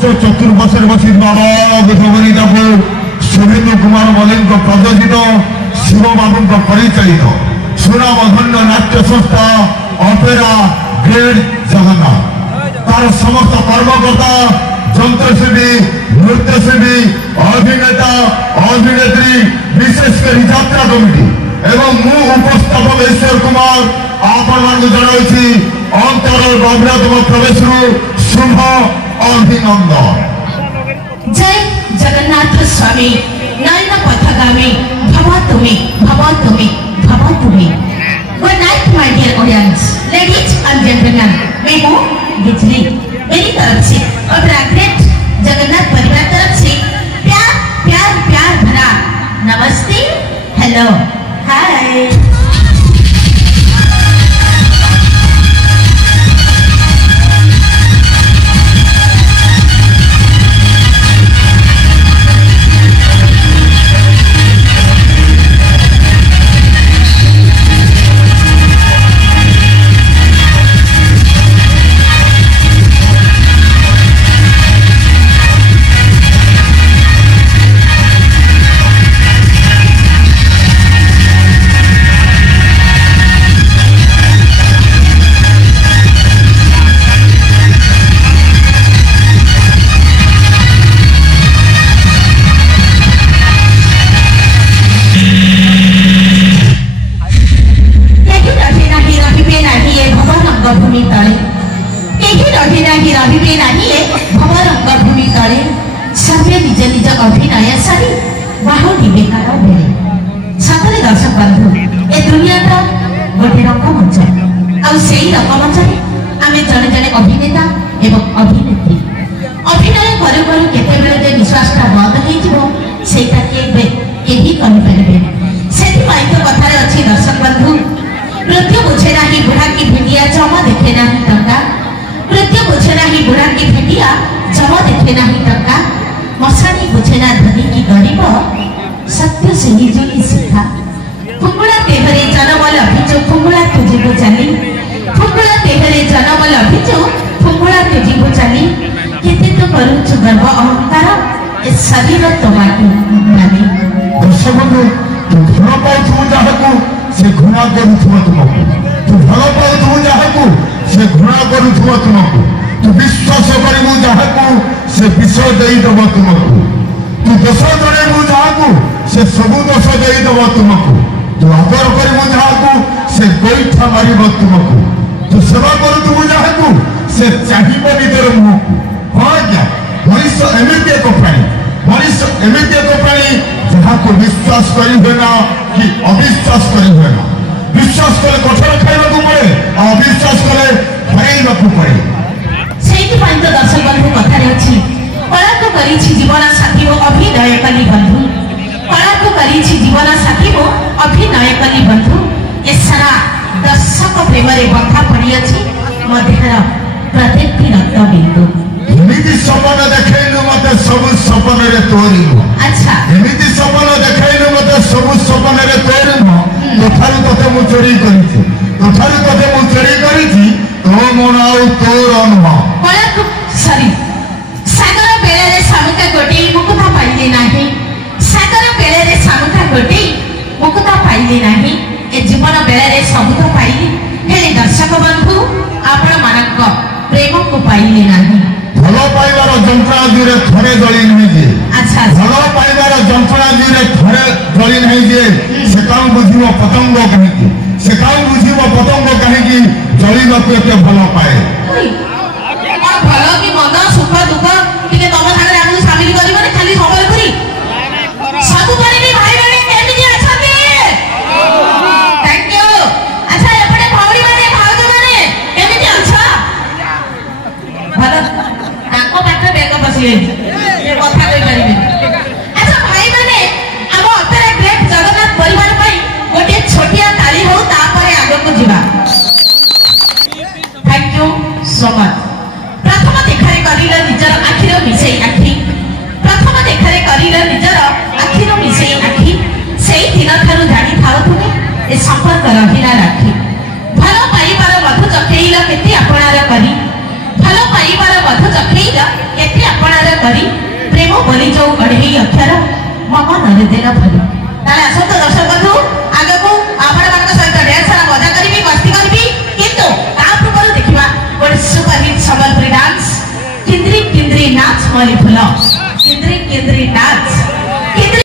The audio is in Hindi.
चतुर्पार्श्वे बसी नवगीत शुभेन्दु कुमार मल्लिक प्रदर्शित शिव बाबू परिचालित सुनामधन्य नाट्य संस्था अपेरा ग्रेड जगन्नाथ तार समस्त कर्मकर्ता जंत्रशिल्पी नृत्यशिल्पी अभिनेता अभिनेत्री विशेषकर यात्रा कमिटी एवं मु उपस्थापक ईश्वर कुमार आपण मान जनाऊँ अंतर गभीरतम प्रवेश शुभ अभिनंदन। जय जगन्नाथ स्वामी नयन पथगामी भव तुमे good night my dear audience ladies and gentleman मैं हूँ बिजली मेरी तरफ से और ग्रेट जगन्नाथ परिवार तरफ से प्यार प्यार प्यार भरा नमस्ते हेलो हाय। अभिनय सारी बाहुटी बेकार बेले सतरे दर्शक बंधु ए दुनिया तो गोटे रंगमंच आ रंगमंच आम जड़े जड़े अभिनेता एवं अभिनेत्री अभिनय करू करू केतेबेले जे विश्वासटा बंद होपारे से तो कथार अच्छी दर्शक बंधु नृत्य बुझे ना बुढ़ा की भेटिया जमा देखे ना टंका नृत्य बुझे ना बुढ़ा की भेटिया जमा देखे ना टंका मशानी बुझे ना धनी की गरीब सत्य से ही जो शिखा फुंगुड़ा देहरे जनमल अभिजो फुंगुड़ा तुझे चली फुंगुड़ा देहरे जनमल अभिजो फुंगुड़ा तुझे चली केते तो करूछु गर्व अहंकार ए शरीर तोमाटी माने दर्शक तू घृणा पाउथु जाहकु से घृणा करूथु तुमको तू भल पाउथु जाहकु से घृणा करूथु तुमको तू विश्वास करू जाहकु से विष देदब तुमको तू दोष जड़ेबू जहां से सबू दोष देदब तुमको तू आदर करू जहां से गोईठा मार तुमको तू सेवा करू जहां से चाहिए निजर मुह हाँ क्या मनुष्य एमती एक प्राणी मनुष्य एमती एक प्राणी जहाँ को विश्वास करना कि अविश्वास करना विश्वास कले कठोर खाइबा पड़े अविश्वास कले हरैबा पड़े तो दर्शक बंधु कथार अच्छी कला तो करी जीवन साथी हो अभिनय कली बंधु कला तो करी जीवन साथी हो अभिनय कली बंधु ए सारा दर्शक प्रेम बंधा पड़ी अच्छी मध्य प्रत्येक रक्त बिंदु एमिति सपन देखैलु मते सब सपन रे तोरिलु अच्छा एमिति सपन देखैलु मते सब सपन रे तोरिलु तोठारु तते मु चोरी करिछि तोठारु तते मु चोरी करिछि तो मोर आउ तोर अनुभव कला सरी सागर बेले रे सामुका गोटे मुकुता पाइले नाही सागर बेले रे सामुका गोटे मुकुता पाइले नाही ए जीवन बेले रे सबुत पाइली हेले दर्शक बंधु आपण मानक प्रेम को पाइले नाही भल पाइबार जंत्रणा दिरे थरे जळी नहीं जे अच्छा भल पाइबार जंत्रणा दिरे थरे जळी नहीं जे से काम बुझिबो पतंग कहि से काम बुझिबो पतंग कहि कि जळी नको एते भल पाए और भल की मंद सुख दुख टिके तम सागरे आनु शामिल करबो खाली खबर करी सब परिबी भाई बहन केमिति अछथि थैंक यू अच्छा एपटे भौरी माने भाउज माने केमिति अछ भल ताको पाठ बेग बसिले ये कथा कहि परिबे अच्छा भाई माने हम अपेरा ग्रेट जगन्नाथ परिवार पई गोटे छोटिया ताली हो तापरे आगो को जिबा थैंक यू सो मच प्रथम देखारे करिल निजर आखिर मिसई आखि प्रथम देखारे करिल निजर आखिर मिसई आखि सेई दिन थारु जानि थाउ तुमे ए संपर्क रहिला राखी भल पाइबार मध चखेइल केते आपणार करी भल पाइबार मध चखेइल केते आपणार करी प्रेम बोली जो गढ़े अक्षर मम नरेदेन भरी ताले आसत दर्शक बंधु आगे को आपण मान सहित ढेर सारा मजा करी मस्ती करी किंतु ता पूर्व देखिबा गोटे सुपर हिट संबलपुरी डांस किंद्री किंद्री नाच मली फुल किंद्री किंद्री नाच